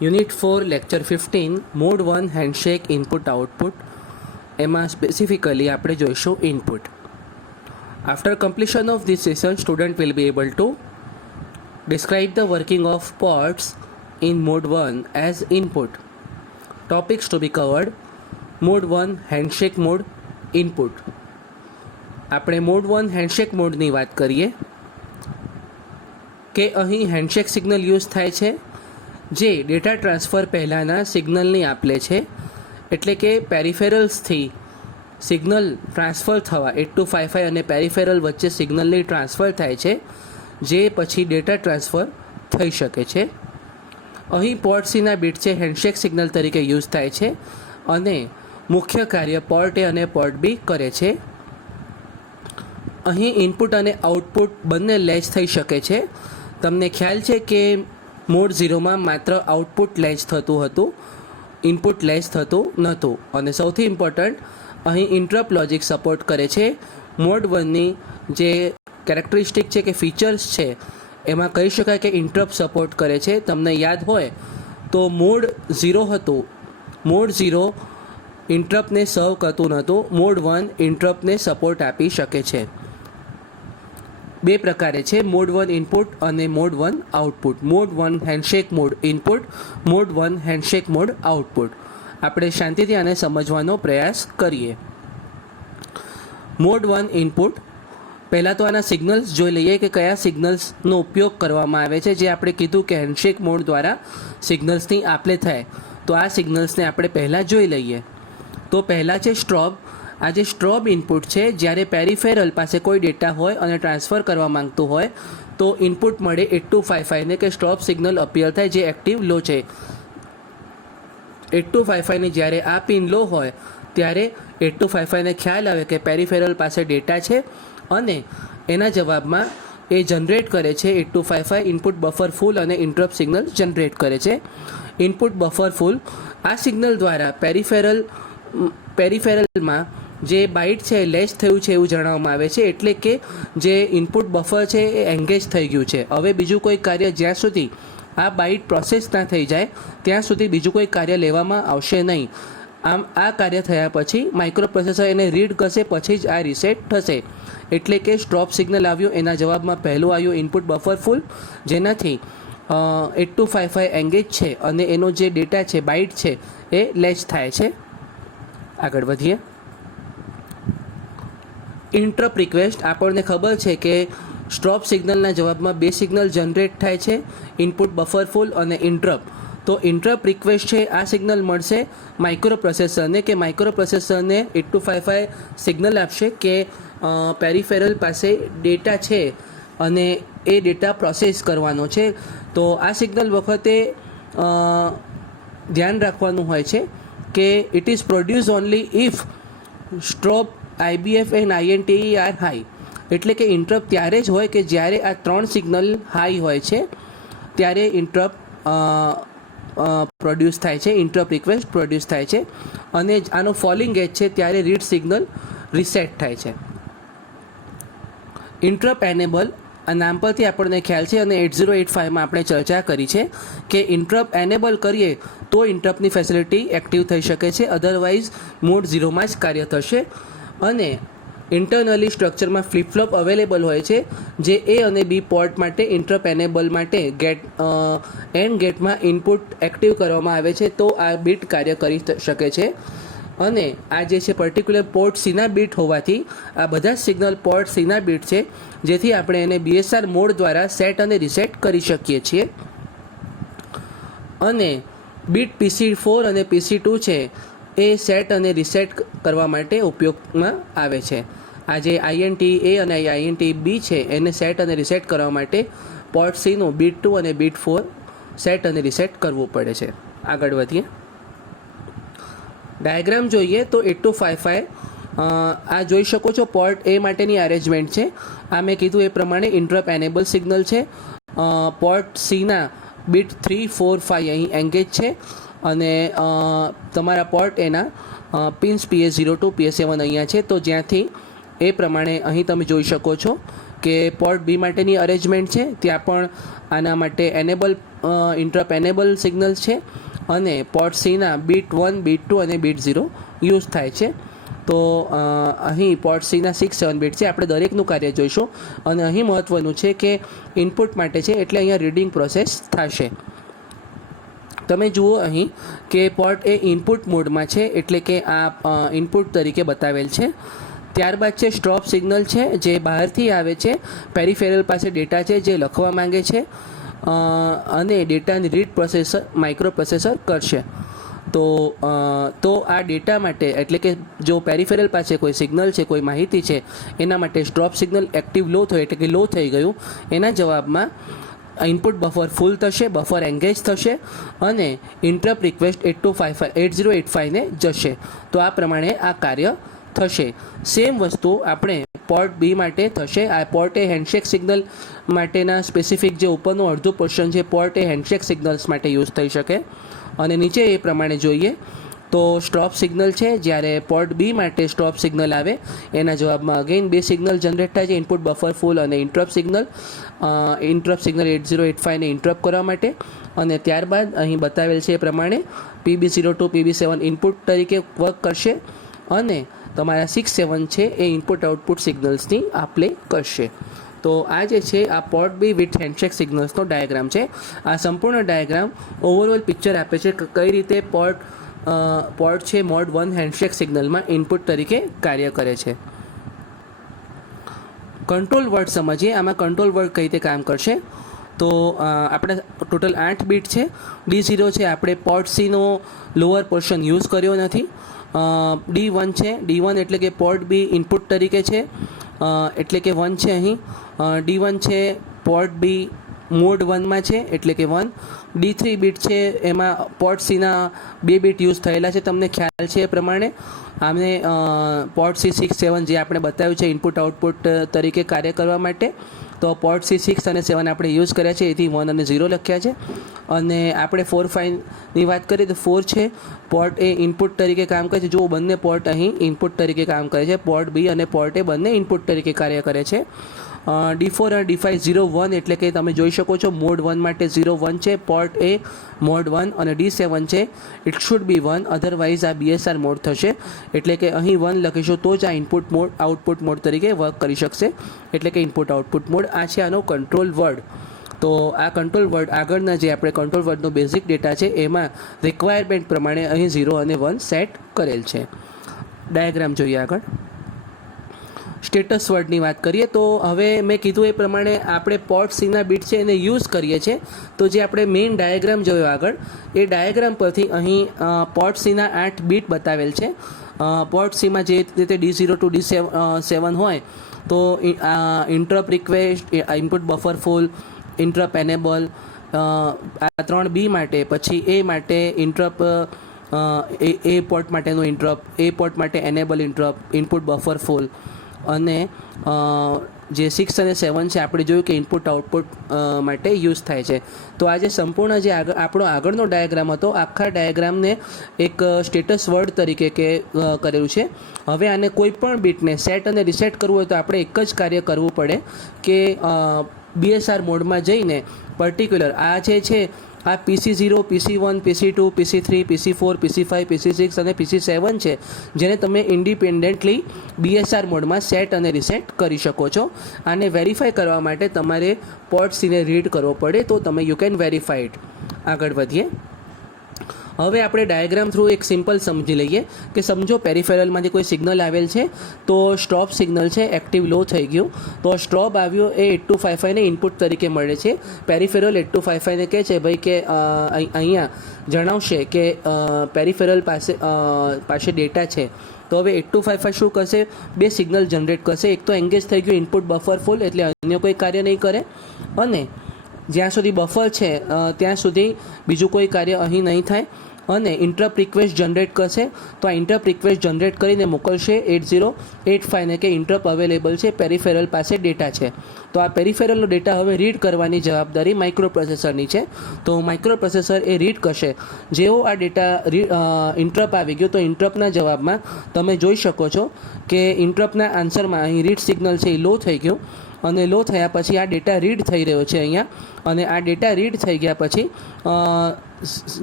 Unit 4 lecture 15 mode 1 handshake input output. એમાં specifically આપણે જોઈશું input. After completion of this session student will be able to describe the working of ports in mode 1 as input. Topics to be covered: mode 1 handshake mode, input. આપણે mode 1 handshake મોડની વાત કરીએ કે અહીં handshake signal use થાય છે જે data transfer પહેલાંના સિગ્નલની આપલે છે, એટલે કે પેરિફેરલ્સથી સિગ્નલ ટ્રાન્સફર થવા 8255 અને પેરિફેરલ વચ્ચે સિગ્નલની ટ્રાન્સફર થાય છે, જે પછી ડેટા ટ્રાન્સફર થઈ શકે છે. અહીં પોર્ટ સીના બીટ છે હેન્ડશેક સિગ્નલ તરીકે યુઝ થાય છે અને મુખ્ય કાર્ય પોર્ટ એ અને પોર્ટ બી કરે છે. અહીં ઇનપુટ અને આઉટપુટ બંને લેચ થઈ શકે છે. તમને ખ્યાલ છે કે મોડ 0માં માત્ર આઉટપુટ લેચ થતું હતું, ઇનપુટ લેચ થતું નહોતું. અને સૌથી ઇમ્પોર્ટન્ટ, અહીં ઇન્ટરપ્ટ લોજિક સપોર્ટ કરે છે. મોડ 1ની જે કેરેક્ટરિસ્ટિક છે કે ફીચર્સ છે એમાં કહી શકાય કે ઇન્ટરપ્ટ સપોર્ટ કરે છે. તમને યાદ હોય તો મોડ 0 હતું, મોડ 0 ઇન્ટરપ્ટને સર્વ કરતું નહોતું. મોડ 1 ઇન્ટરપ્ટને સપોર્ટ આપી શકે છે. બે પ્રકારે છે, મોડ 1 ઇનપુટ અને mode 1 output. Mode 1 handshake mode input, mode 1 handshake mode output. આપણે શાંતિથી આને સમજવાનો પ્રયાસ કરીએ. Mode 1 input. પહેલાં તો આના સિગ્નલ્સ જોઈ લઈએ કે કયા સિગ્નલ્સનો ઉપયોગ કરવામાં આવે છે. જે આપણે કીધું કે હેન્ડશેક મોડ દ્વારા સિગ્નલ્સની આપલે થાય, તો આ સિગ્નલ્સને આપણે પહેલાં જોઈ લઈએ. તો પહેલાં છે સ્ટ્રોબ. આ જે સ્ટ્રોબ ઇનપુટ છે, જ્યારે પેરિફેરલ પાસે કોઈ ડેટા હોય અને ટ્રાન્સફર કરવા માંગતું હોય તો ઇનપુટ મળે 8255 ને કે સ્ટ્રોબ સિગ્નલ અપિયર થાય, જે એક્ટિવ લો છે. 8255ની જ્યારે આ પિન લો હોય ત્યારે 8255ને ખ્યાલ આવે કે પેરિફેરલ પાસે ડેટા છે અને એના જવાબમાં એ જનરેટ કરે છે 8255 ઇનપુટ બફર ફૂલ અને ઇન્ટરપ્ટ સિગ્નલ જનરેટ કરે છે. ઇનપુટ બફર ફૂલ આ સિગ્નલ દ્વારા પેરિફેરલમાં જે બાઇટ છે લેચ થયું છે એવું જણાવવામાં આવે છે, એટલે કે જે ઇનપુટ બફર છે એ એંગેજ થઈ ગયું છે. હવે બીજું કોઈ કાર્ય જ્યાં સુધી આ બાઇટ પ્રોસેસ ના થઈ જાય ત્યાં સુધી બીજું કોઈ કાર્ય લેવામાં આવશે નહીં. આમ આ કાર્ય થયા પછી માઇક્રો પ્રોસેસર એને રીડ કરશે, પછી જ આ રીસેટ થશે. એટલે કે સ્ટ્રોપ સિગ્નલ આવ્યું, એના જવાબમાં પહેલું આવ્યું ઇનપુટ બફર ફૂલ, જેનાથી 8255 એંગેજ છે અને એનો જે ડેટા છે બાઇટ છે એ લેચ થાય છે. આગળ વધીએ. Interrupt request. આપણને ખબર છે કે સ્ટ્રોપ સિગ્નલના જવાબમાં બે સિગ્નલ જનરેટ થાય છે, ઇનપુટ બફર ફૂલ અને ઇન્ટરપ્ટ. તો ઇન્ટરપ્ટ રિક્વેસ્ટ છે, આ સિગ્નલ મળશે માઇક્રો પ્રોસેસરને, કે માઇક્રો પ્રોસેસરને 8255 સિગ્નલ આપશે કે પેરિફેરલ પાસે ડેટા છે અને એ ડેટા પ્રોસેસ કરવાનો છે. તો આ સિગ્નલ વખતે ધ્યાન રાખવાનું હોય છે કે it is produce only if strobe IBF and INTE are high. એટલે કે ઇન્ટરપ્ટ ત્યારે જ હોય કે જ્યારે આ ત્રણ સિગ્નલ હાઈ હોય છે, ત્યારે ઇન્ટરપ્ટ પ્રોડ્યુસ થાય છે, ઇન્ટરપ્ટ રિક્વેસ્ટ પ્રોડ્યુસ થાય છે. અને આનો ફોલિંગ એજ છે ત્યારે રીડ સિગ્નલ રીસેટ થાય છે. Interrupt enable. આ નામ પરથી આપણને ખ્યાલ છે અને 8085માં આપણે ચર્ચા કરી છે કે ઇન્ટરપ્ટ એનેબલ કરીએ તો ઇન્ટરપ્ટની ફેસિલિટી એક્ટિવ થઈ શકે છે, અધરવાઇઝ મોડ 0માં જ કાર્ય થશે. અને ઇન્ટરનલી સ્ટ્રક્ચરમાં ફ્લિપફ્લોપ અવેલેબલ હોય છે, જે એ અને બી પોર્ટ માટે ઇન્ટરપ્ટ એનેબલ માટે એન્ડ ગેટમાં ઇનપુટ એક્ટિવ કરવામાં આવે છે, તો આ બીટ કાર્ય કરી શકે છે. અને આ જે છે પર્ટિક્યુલર પોર્ટ સીના બીટ હોવાથી આ બધા જ સિગ્નલ પોર્ટ સીના બીટ છે, જેથી આપણે એને BSR મોડ દ્વારા સેટ અને રીસેટ કરી શકીએ છીએ. અને બીટ PC4 અને PC2 છે એ સેટ અને રીસેટ કરવા માટે ઉપયોગમાં આવે છે. આ જે INTE અને INTE B છે એને સેટ અને રીસેટ કરવા માટે પોર્ટ સીનું બીટ 2 અને બીટ 4 સેટ અને રીસેટ કરવું પડે છે. આગળ વધીએ. ડાયાગ્રામ જોઈએ તો 8255 આ જોઈ શકો છો પોર્ટ એ માટેની અરેન્જમેન્ટ છે. આ મેં કીધું એ પ્રમાણે ઇન્ટરપ્ટ એનેબલ સિગ્નલ છે. પોર્ટ સીના બીટ 3, 4, 5 અહીં એંગેજ છે અને તમારા પોર્ટ એના પિન્સ PS02, PS7 અહીંયા છે. તો જ્યાંથી એ પ્રમાણે અહીં તમે જોઈ શકો છો કે પોર્ટ બી માટેની અરેન્જમેન્ટ છે, ત્યાં પણ આના માટે એનેબલ ઇન્ટરપ્ટ એનેબલ સિગ્નલ્સ છે અને પોર્ટ સીના બીટ 1, બીટ 2 અને બીટ 0 યુઝ થાય છે. તો અહીં પોર્ટ સીના 6, 7 બીટ છે. આપણે દરેકનું કાર્ય જોઈશું અને અહીં મહત્ત્વનું છે કે ઇનપુટ માટે છે એટલે અહીંયા રીડિંગ પ્રોસેસ થશે. તમે જુઓ અહીં કે પોર્ટ એ ઇનપુટ મોડમાં છે એટલે કે આ ઇનપુટ તરીકે બતાવેલ છે. ત્યારબાદ છે સ્ટોપ સિગ્નલ છે જે બહારથી આવે છે. પેરિફેરલ પાસે ડેટા છે જે લખવા માંગે છે અને ડેટાની રીડ પ્રોસેસર માઇક્રો પ્રોસેસર કરશે. તો આ ડેટા માટે એટલે કે જો પેરિફેરલ પાસે કોઈ સિગ્નલ છે, કોઈ માહિતી છે, એના માટે સ્ટોપ સિગ્નલ એક્ટિવ લો થયો એટલે કે લો થઈ ગયું, એના જવાબમાં ઇનપુટ બફર ફૂલ થશે, બફર એન્ગેજ થશે અને ઇન્ટરપ્ટ રિક્વેસ્ટ 8085 ને જશે. તો આ પ્રમાણે આ કાર્ય થશે. સેમ વસ્તુ આપણે પોર્ટ બી માટે થશે. આ પોર્ટ એ હેન્ડશેક સિગ્નલ માટેના સ્પેસિફિક જે ઉપરનું અડધું પોર્શન છે પોર્ટ એ હેન્ડશેક સિગ્નલ્સ માટે યુઝ થઈ શકે. અને નીચે એ પ્રમાણે જોઈએ તો સ્ટોપ સિગ્નલ છે. જ્યારે પોર્ટ બી માટે સ્ટોપ સિગ્નલ આવે એના જવાબમાં અગેન બે સિગ્નલ જનરેટ થાય છે, ઇનપુટ બફર ફૂલ અને ઇન્ટરપ્ટ સિગ્નલ. ઇન્ટરપ્ટ સિગ્નલ 8085 ને ઇન્ટરપ્ટ કરવા માટે અને ત્યારબાદ અહીં બતાવેલ છે એ પ્રમાણે PB02 PB7 ઇનપુટ તરીકે વર્ક કરશે અને તમારા 6, 7 છે એ ઇનપુટ આઉટપુટ સિગ્નલ્સની આપલે કરશે. તો આ જે છે આ પોર્ટ બી વિથ હેન્ડશેક સિગ્નલ્સનો ડાયાગ્રામ છે. આ સંપૂર્ણ ડાયાગ્રામ ઓવરઓલ પિક્ચર આપે છે કે કઈ રીતે પોર્ટ છે મોડ 1 હેન્ડશેક સિગ્નલમાં ઇનપુટ તરીકે કાર્ય કરે છે. કંટ્રોલ વર્ડ સમજીએ. આમાં કંટ્રોલ વર્ડ કઈ રીતે કામ કરશે. તો આપણે ટોટલ 8 બીટ છે. D0 છે આપણે પોર્ટ સીનો લોઅર પોર્શન યુઝ કર્યો નથી. D1 છે, D1 એટલે કે પોર્ટ બી ઇનપુટ તરીકે છે એટલે કે 1 છે અહીં. D1 છે પોર્ટ બી મોડ 1માં છે એટલે કે 1. D3 બીટ છે એમાં પોર્ટ સીના 2 બીટ યુઝ થયેલા છે, તમને ખ્યાલ છે એ પ્રમાણે. આમને પોર્ટ સી 6, 7 જે આપણે બતાવ્યું છે ઇનપુટ આઉટપુટ તરીકે કાર્ય કરવા માટે. તો પોર્ટ સી 6 અને 7 આપણે યુઝ કર્યા છે, એથી 1 અને 0 લખ્યા છે. અને આપણે 4, 5ની વાત કરીએ તો 4 છે પોર્ટ એ ઇનપુટ તરીકે કામ કરે છે. જો બંને પોર્ટ અહીં ઇનપુટ તરીકે કામ કરે છે, પોર્ટ બી અને પોર્ટ એ બંને ઇનપુટ તરીકે કાર્ય કરે છે. D4 અને D5 0, 1 એટલે કે તમે જોઈ શકો છો મોડ 1 માટે 0, 1 છે પોર્ટ એ મોડ 1 અને D7 છે ઇટ શુડ બી 1, અધરવાઇઝ આ BSR મોડ થશે. એટલે કે અહીં 1 લખીશું તો જ આ ઇનપુટ મોડ આઉટપુટ મોડ તરીકે વર્ક કરી શકશે એટલે કે ઇનપુટ આઉટપુટ મોડ. આ છે આનો કંટ્રોલ વર્ડ. તો આ કંટ્રોલ વર્ડ આગળના જે આપણે કંટ્રોલ વર્ડનો બેઝિક ડેટા છે એમાં રિક્વાયરમેન્ટ પ્રમાણે અહીં 0 અને 1 સેટ કરેલ છે. ડાયાગ્રામ જોઈએ આગળ. સ્ટેટસ વર્ડની વાત કરીએ તો હવે મેં કીધું એ પ્રમાણે આપણે પોર્ટ સીના બીટ છે એને યુઝ કરીએ છીએ. તો જે આપણે મેઇન ડાયાગ્રામ જોયો આગળ એ ડાયાગ્રામ પરથી અહીં પોર્ટ સીના 8 બીટ બતાવેલ છે. પોર્ટ સીમાં જે રીતે D0 to D7 હોય તો ઇન્ટરપ્ટ રિક્વેસ્ટ, ઇનપુટ બફર ફૂલ, ઇન્ટરપ્ટ એનેબલ, આ 3 બી માટે, પછી એ માટે ઇન્ટરપ્ટ એ પોર્ટ માટેનું ઇન્ટરપ્ટ, એ પોર્ટ માટે એનેબલ ઇન્ટરપ્ટ, ઇનપુટ બફર ફૂલ અને જે 6 અને 7 છે આપણે જોયું કે ઇનપુટ આઉટપુટ માટે યુઝ થાય છે. તો આ જે સંપૂર્ણ જે આપણો આગળનો ડાયાગ્રામ હતો આખા ડાયાગ્રામને એક સ્ટેટસ વર્ડ તરીકે કરેલું છે. હવે આને કોઈ પણ બીટને સેટ અને રિસેટ કરવું હોય તો આપણે એક જ કાર્ય કરવું પડે કે BSR મોડમાં જઈને પર્ટિક્યુલર આ જે છે આ PC0, PC1, PC2, PC3, PC4, PC5, PC6 અને PC7 છે જેને તમે ઇન્ડિપેન્ડન્ટલી BSR મોડમાં સેટ અને રિસેટ કરી શકો છો. આને વેરીફાઈ કરવા માટે તમારે પોર્ટ સીને રીડ કરવો પડે તો તમે યુ કેન વેરીફાઈ ઇટ. આગળ વધીએ. હવે આપણે ડાયાગ્રામ થ્રુ એક સિમ્પલ સમજી લઈએ કે સમજો પેરિફેરલમાંથી કોઈ સિગ્નલ આવેલ છે તો સ્ટોપ સિગ્નલ છે એક્ટિવ લો થઈ ગયું તો સ્ટોપ આવ્યો એ 8255 ને ઇનપુટ તરીકે મળે છે. પેરિફેરલ 8255 ને કહે છે ભાઈ કે અહીંયા જણાવશે કે પેરિફેરલ પાસે ડેટા છે. તો હવે 8255 શું કરશે, બે સિગ્નલ જનરેટ કરશે. એક તો એન્ગેજ થઈ ગયું ઇનપુટ બફર ફૂલ એટલે અન્ય કોઈ કાર્ય નહીં કરે અને જ્યાં સુધી બફર છે ત્યાં સુધી બીજું કોઈ કાર્ય અહીં નહીં થાય અને ઇન્ટરપ્ટ રિક્વેસ્ટ જનરેટ કરશે. તો આ ઇન્ટરપ્ટ રિક્વેસ્ટ જનરેટ કરીને મોકલશે 8085 ને કે ઇન્ટરપ્ટ અવેલેબલ છે, પેરિફેરલ પાસે ડેટા છે. તો આ પેરિફેરલનો ડેટા હવે રીડ કરવાની જવાબદારી માઇક્રો પ્રોસેસરની છે. તો માઇક્રો પ્રોસેસર એ રીડ કરશે. જેવો આ ડેટા ઇન્ટરપ્ટ આવી ગયો તો ઇન્ટરપ્ટના જવાબમાં તમે જોઈ શકો છો કે ઇન્ટરપ્ટના આન્સરમાં અહીં રીડ સિગ્નલ છે એ લો થઈ ગયું અને લો થયા પછી આ ડેટા રીડ થઈ રહ્યો છે અહીંયા, અને આ ડેટા રીડ થઈ ગયા પછી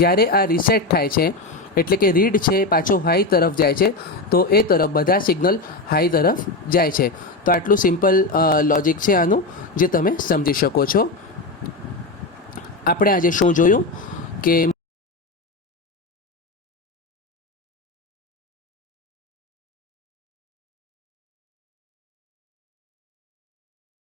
જ્યારે આ રીસેટ થાય છે, એટલે કે રીડ છે પાછો હાઈ તરફ જાય છે, તો એ તરફ બધા સિગ્નલ હાઈ તરફ જાય છે. તો આટલું સિમ્પલ લોજિક છે આનું, જે તમે સમજી શકો છો. આપણે આજે શું જોયું કે